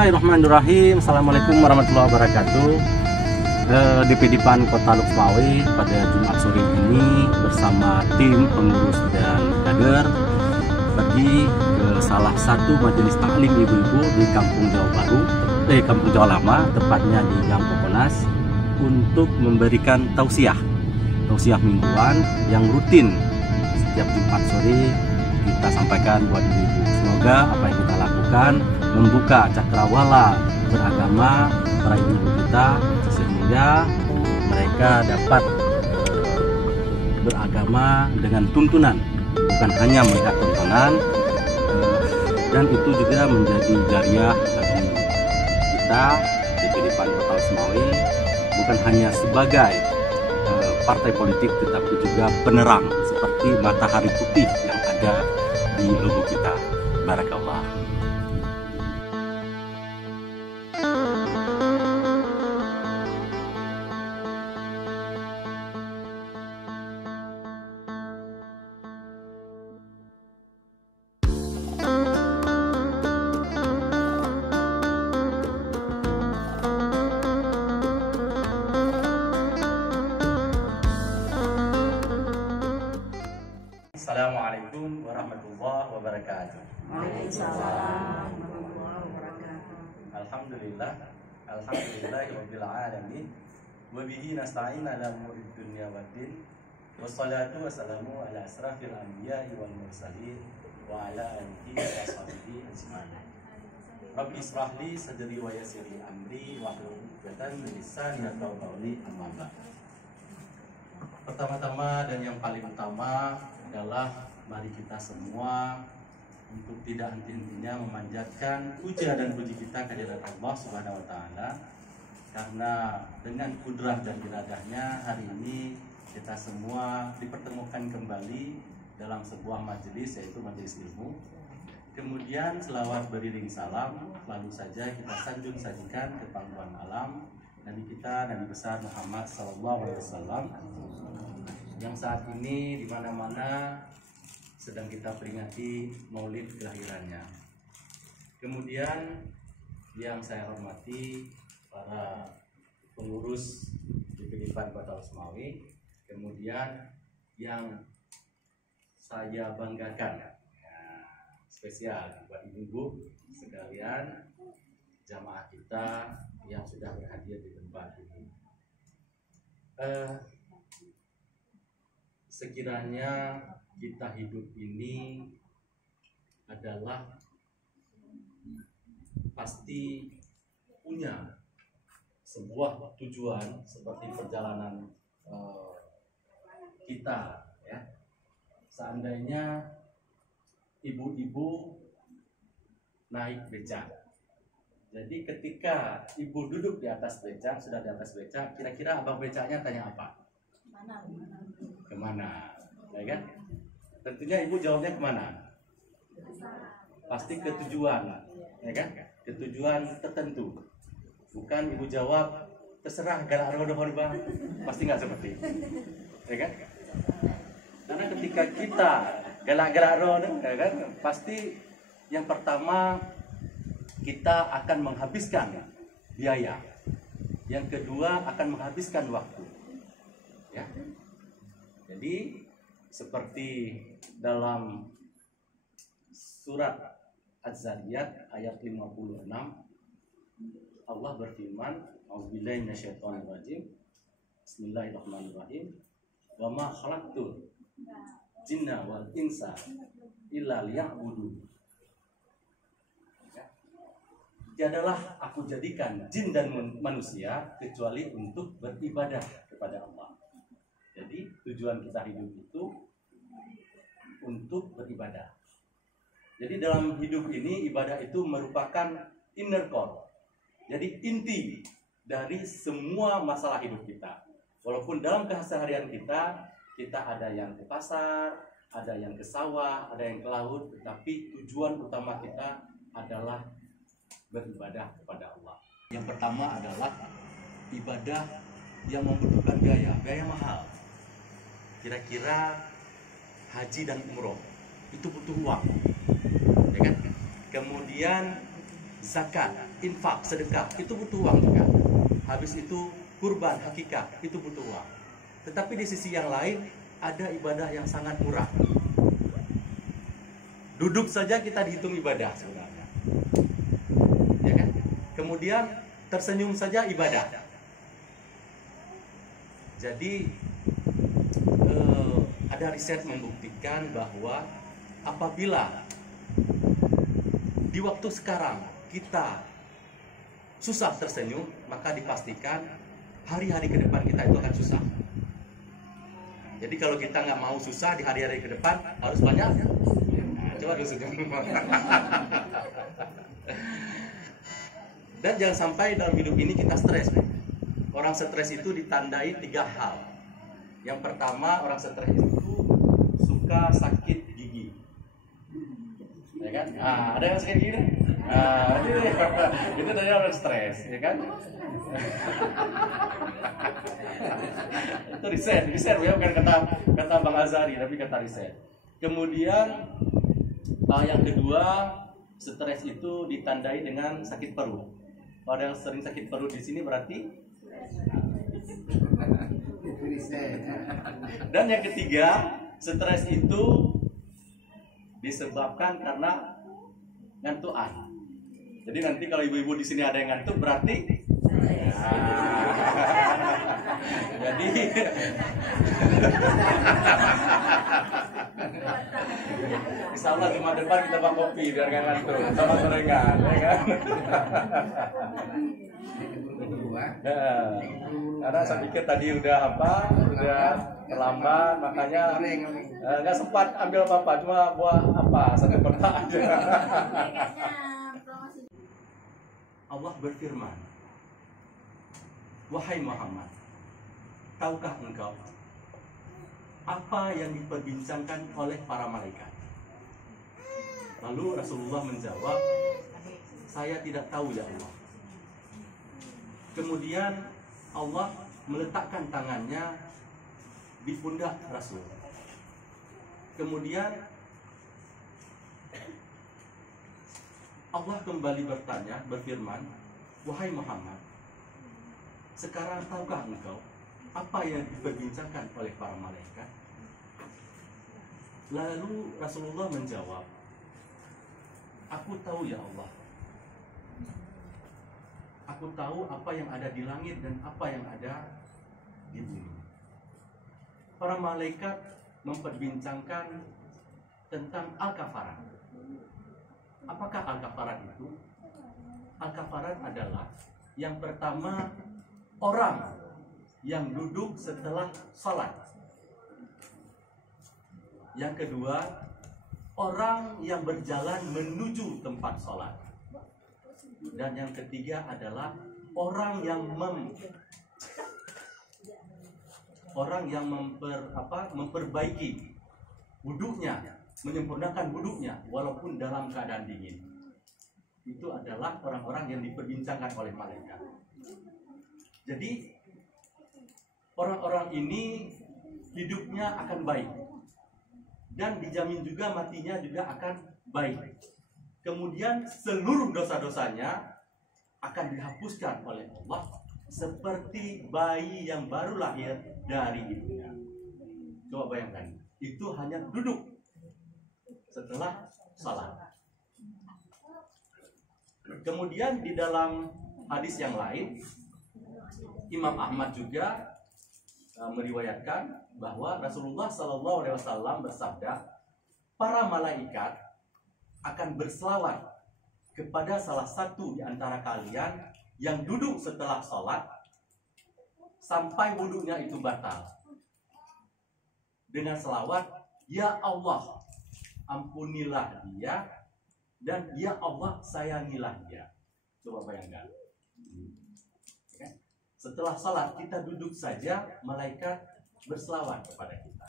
Bismillahirrahmanirrahim. Assalamualaikum warahmatullahi wabarakatuh. DPD PAN Kota Lukmawi pada Jumat sore ini bersama tim pengurus dan kader pergi ke salah satu majelis taklim ibu-ibu di Kampung Jawa Baru, Kampung Jawa Lama, tepatnya di Gang Pokonas, untuk memberikan tausiah mingguan yang rutin setiap Jumat sore kita sampaikan buat ibu-ibu. Semoga apa yang kita lakukan membuka cakrawala beragama para ibu kita, sehingga mereka dapat beragama dengan tuntunan, bukan hanya melihat tontonan, dan itu juga menjadi jariah bagi kita DPD PAN Kota Lukmawi, bukan hanya sebagai partai politik tetapi juga penerang seperti matahari putih yang ada di logo kita. Barakallah. Assalamualaikum warahmatullahi wabarakatuh. Waalaikumsalam warahmatullahi wabarakatuh. Alhamdulillahirabbil alamin. Wa bihi nasta'in ala umuri dunya waddin. Wassalatu wassalamu ala asrafil anbiya'i wal mursalin wa ala alihi wa sahbihi ajma'in. Rabbi israh li sadri wa yassir li amri wa hlul 'uqdatam min lisani yafqahu qawli, amma ba'd. Pertama-tama dan yang paling utama adalah mari kita semua untuk tidak henti-hentinya memanjatkan puja dan puji kita kehadirat Allah Subhanahu wa taala, karena dengan kudrah dan iradahnya hari ini kita semua dipertemukan kembali dalam sebuah majelis, yaitu majelis ilmu. Kemudian selawat beriring salam lalu saja kita sanjung sajikan ke pangkuan alam Nabi kita, Nabi besar Muhammad SAW, yang saat ini di mana-mana sedang kita peringati maulid kelahirannya. Kemudian yang saya hormati para pengurus DPD PAN Kota Lukmawi, kemudian yang saya banggakan, spesial buat ibu-ibu sekalian, jamaah kita yang sudah berhadir di tempat ini. Sekiranya kita hidup ini adalah pasti punya sebuah tujuan seperti perjalanan kita, ya. Seandainya ibu-ibu naik becak, jadi ketika ibu duduk di atas becak, sudah di atas becak, kira-kira abang becaknya tanya apa? Kemana, ya kan? Tentunya ibu jawabnya kemana? Pasti ke tujuan, ya kan? Ke tujuan tertentu. Bukan ibu jawab terserah galak rodo bang, pasti nggak seperti itu, ya kan? Karena ketika kita galak rodo, ya kan? Pasti yang pertama kita akan menghabiskan biaya, yang kedua akan menghabiskan waktu, ya. Jadi seperti dalam surat Az-Zariyat ayat 56, Allah berfirman, A'udzubillahi minasyaitonirrajim, Bismillahirrahmanirrahim, wa ma khalaqtul jinna wal insa illa liya'budun. Tiadalah aku jadikan jin dan manusia kecuali untuk beribadah kepada Allah. Jadi tujuan kita hidup itu untuk beribadah. Jadi dalam hidup ini ibadah itu merupakan inner core. Jadi inti dari semua masalah hidup kita. Walaupun dalam keseharian kita ada yang ke pasar, ada yang ke sawah, ada yang ke laut, tetapi tujuan utama kita adalah beribadah kepada Allah. Yang pertama adalah ibadah yang membutuhkan biaya mahal. Kira-kira haji dan umroh itu butuh uang, ya kan? Kemudian zakat, infak, sedekah, itu butuh uang juga. Habis itu kurban, hakikah, itu butuh uang. Tetapi di sisi yang lain ada ibadah yang sangat murah. Duduk saja kita dihitung ibadah sebenarnya, ya kan? Kemudian tersenyum saja ibadah. Jadi ada riset membuktikan bahwa apabila di waktu sekarang kita susah tersenyum, maka dipastikan hari-hari ke depan kita itu akan susah. Jadi kalau kita nggak mau susah di hari-hari ke depan, harus banyak ya. Nah, coba dulu senyum. Dan jangan sampai dalam hidup ini kita stres. Orang stres itu ditandai 3 hal. Yang pertama, orang stres itu suka sakit gigi, ya kan? Ada yang sakit gigi? Itu dari orang stres, ya kan? Itu riset ya, bukan kata Bang Azari, tapi kata riset. Kemudian yang kedua, stres itu ditandai dengan sakit perut. Kalau ada yang sering sakit perut di sini berarti. Dan yang ketiga, stres itu disebabkan karena ngantuan. Jadi nanti kalau ibu-ibu di sini ada yang ngantuk berarti jadi insya Allah Jumat depan kita bawa kopi biar gak ngantuk sama gorengan, ya kan? Karena saya pikir tadi udah terlambat, makanya nggak sempat ambil apa-apa, cuma buah satu kotak aja. Allah berfirman, wahai Muhammad, tahukah engkau apa yang diperbincangkan oleh para malaikat? Lalu Rasulullah menjawab, saya tidak tahu ya Allah. Kemudian Allah meletakkan tangannya di pundak Rasul. Kemudian Allah kembali berfirman, wahai Muhammad, sekarang tahukah engkau apa yang diperbincangkan oleh para malaikat? Lalu Rasulullah menjawab, aku tahu ya Allah. Aku tahu apa yang ada di langit dan apa yang ada di bumi. Para malaikat memperbincangkan tentang al-kafarat. Apakah al-kafarat itu? Al-kafarat adalah yang pertama, orang yang duduk setelah salat. Yang kedua, orang yang berjalan menuju tempat salat. Dan yang ketiga adalah orang yang memperbaiki wudhunya, menyempurnakan wudhunya walaupun dalam keadaan dingin. Itu adalah orang-orang yang diperbincangkan oleh malaikat. Jadi orang-orang ini hidupnya akan baik dan dijamin juga matinya juga akan baik. Kemudian seluruh dosa-dosanya akan dihapuskan oleh Allah seperti bayi yang baru lahir dari ibunya. Coba bayangkan, itu hanya duduk setelah salat. Kemudian di dalam hadis yang lain, Imam Ahmad juga meriwayatkan bahwa Rasulullah SAW bersabda, para malaikat akan berselawat kepada salah satu di antara kalian yang duduk setelah sholat sampai wudhunya itu batal, dengan selawat, ya Allah ampunilah dia, dan ya Allah sayangilah dia. Coba bayangkan, setelah sholat kita duduk saja, malaikat berselawat kepada kita.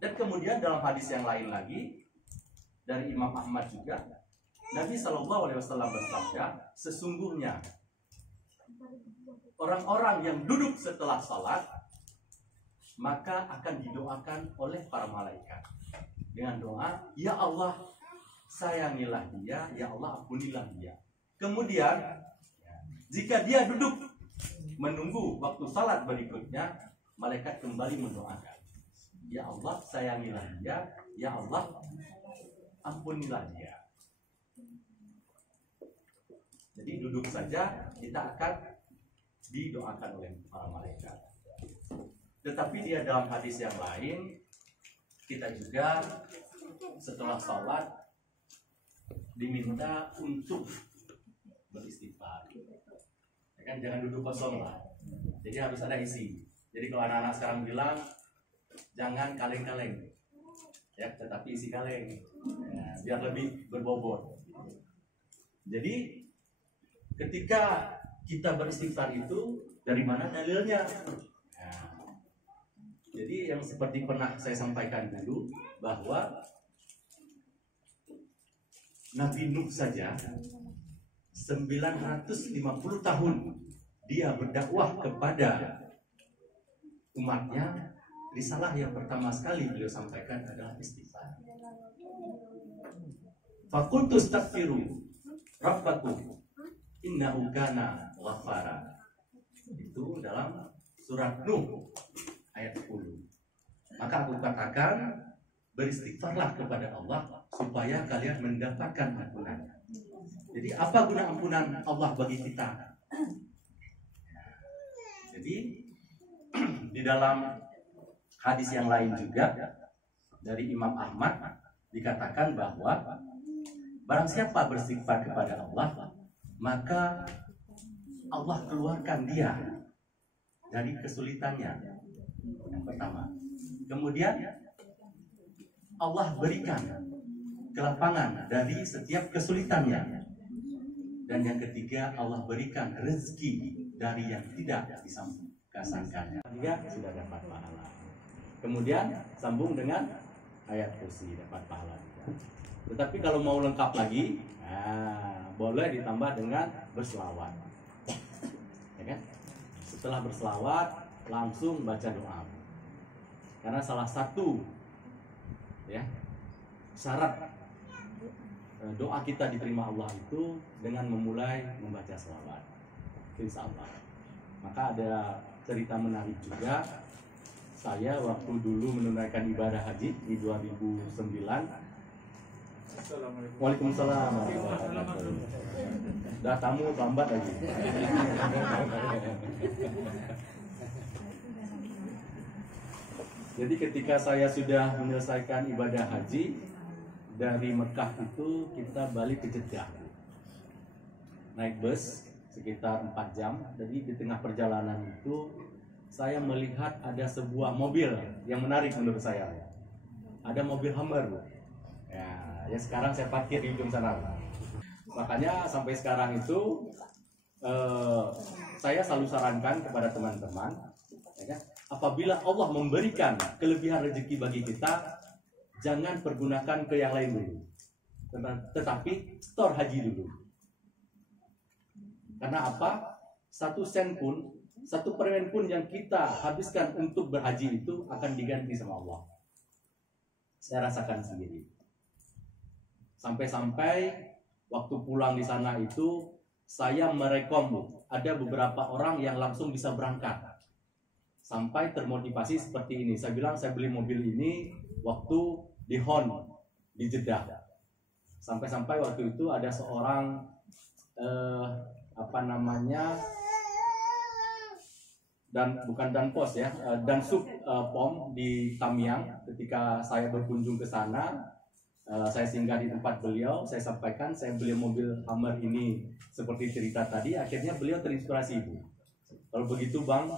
Dan kemudian dalam hadis yang lain lagi dari Imam Ahmad juga, Nabi SAW bersabda, sesungguhnya orang-orang yang duduk setelah salat maka akan didoakan oleh para malaikat dengan doa, ya Allah sayangilah dia, ya Allah ampunilah dia. Kemudian jika dia duduk menunggu waktu salat berikutnya, malaikat kembali mendoakan, ya Allah sayangilah dia, ya Allah ampunilah dia. Jadi duduk saja kita akan didoakan oleh para malaikat. Tetapi dia dalam hadis yang lain, kita juga setelah sholat diminta untuk beristighfar. Ya kan, jangan duduk kosong lah. Jadi harus ada isi. Jadi kalau anak-anak sekarang bilang jangan kaleng-kaleng, ya, tetapi isi kaleng, ya, biar lebih berbobot. Jadi ketika kita beristighfar itu dari mana dalilnya? Nah, jadi yang seperti pernah saya sampaikan dulu bahwa Nabi Nuh saja 950 tahun dia berdakwah kepada umatnya. Risalah yang pertama sekali beliau sampaikan adalah istighfar. Faqultu astaghfiru rabbakum innahu kana ghaffara. Itu dalam surat Nuh ayat 10. Maka aku katakan, beristighfarlah kepada Allah supaya kalian mendapatkan ampunan. Jadi apa guna ampunan Allah bagi kita? Jadi di dalam hadis yang lain juga dari Imam Ahmad dikatakan bahwa barang siapa beristighfar kepada Allah, maka Allah keluarkan dia dari kesulitannya. Yang pertama. Kemudian Allah berikan kelapangan dari setiap kesulitannya. Dan yang ketiga, Allah berikan rezeki dari yang tidak disangkanya. Tiga, sudah dapat pahala. Kemudian sambung dengan ayat kursi, dapat pahala juga. Tetapi kalau mau lengkap lagi, boleh ditambah dengan berselawat. Ya kan? Setelah berselawat langsung baca doa. Karena salah satu ya syarat doa kita diterima Allah itu dengan memulai membaca selawat. Insya Allah. Maka ada cerita menarik juga. Saya waktu dulu menunaikan ibadah haji di 2009. Waalaikumsalam. Dah tamu lambat lagi. Jadi ketika saya sudah menyelesaikan ibadah haji dari Mekah itu, kita balik ke Jeddah. Naik bus sekitar 4 jam. Jadi di tengah perjalanan itu saya melihat ada sebuah mobil yang menarik menurut saya. Ada mobil Hummer. Ya sekarang saya parkir di ujung sana. Makanya sampai sekarang itu saya selalu sarankan kepada teman-teman, ya, apabila Allah memberikan kelebihan rezeki bagi kita, jangan pergunakan ke yang lain dulu, tetapi store haji dulu. Karena apa? 1 sen pun, 1 permen pun yang kita habiskan untuk berhaji itu akan diganti sama Allah. Saya rasakan sendiri. Sampai-sampai waktu pulang di sana itu saya merekom ada beberapa orang yang langsung bisa berangkat. Sampai termotivasi seperti ini. Saya bilang saya beli mobil ini waktu di Hon di Jeddah. Sampai-sampai waktu itu ada seorang dan bukan Danpos ya, Dansub POM di Tamiang. Ketika saya berkunjung ke sana, saya singgah di tempat beliau, saya sampaikan saya beli mobil Hummer ini seperti cerita tadi. Akhirnya beliau terinspirasi, Bu. Kalau begitu Bang,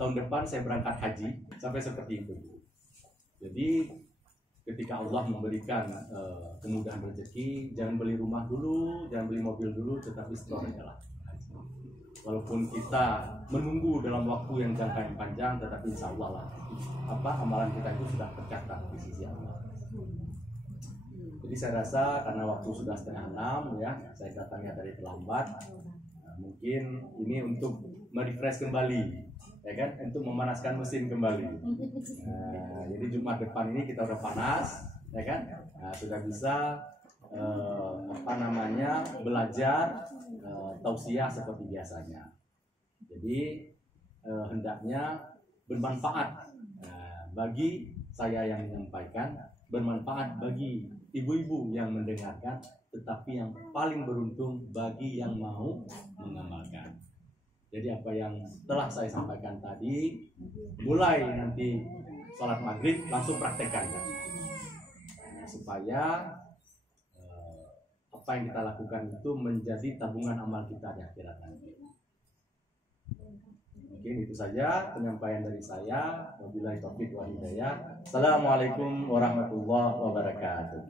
tahun depan saya berangkat haji. Sampai seperti itu. Jadi ketika Allah memberikan kemudahan rezeki, jangan beli rumah dulu, jangan beli mobil dulu, tetapi store adalah. Walaupun kita menunggu dalam waktu yang jangka yang panjang, tetapi insya Allah lah, amalan kita itu sudah tercatat di sisi Allah. Jadi saya rasa karena waktu sudah 5:30 ya, saya datangnya dari terlambat. Mungkin ini untuk merefresh kembali, ya kan, untuk memanaskan mesin kembali. Jadi Jumat depan ini kita udah panas, ya kan, sudah bisa belajar tausiah seperti biasanya. Jadi hendaknya bermanfaat bagi saya yang menyampaikan, bermanfaat bagi ibu-ibu yang mendengarkan, tetapi yang paling beruntung bagi yang mau mengamalkan. Jadi apa yang telah saya sampaikan tadi, mulai nanti sholat maghrib langsung praktekkan ya. Supaya apa yang kita lakukan itu menjadi tabungan amal kita di akhirat nanti. Mungkin itu saja penyampaian dari saya. Wabillahi taufiq wal hidayah. Assalamualaikum warahmatullahi wabarakatuh.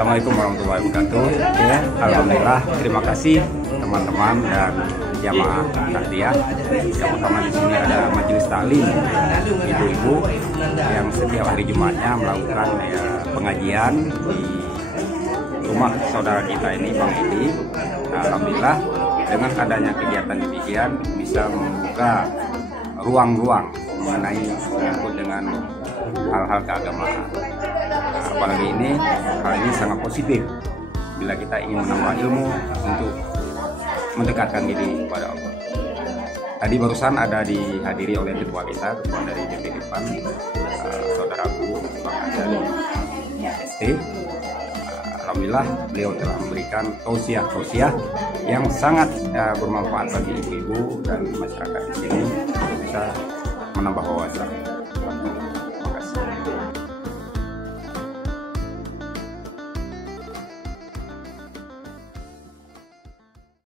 Assalamualaikum warahmatullahi wabarakatuh. Ya, alhamdulillah, terima kasih teman-teman dan jamaah takziah. Yang utama di sini ada majelis taklim ibu-ibu yang setiap hari Jumatnya melakukan pengajian di rumah saudara kita ini, Bang Edi. Alhamdulillah, dengan adanya kegiatan demikian bisa membuka ruang-ruang mengenai menyangkut dengan hal-hal keagamaan. Apalagi hal ini sangat positif bila kita ingin menambah ilmu untuk mendekatkan diri kepada Allah. Tadi barusan ada dihadiri oleh ketua kita, ketua dari DPD PAN, saudaraku Bang Azali ST. Alhamdulillah beliau telah memberikan tausiah yang sangat bermanfaat bagi ibu-ibu dan masyarakat di sini bisa menambah wawasan.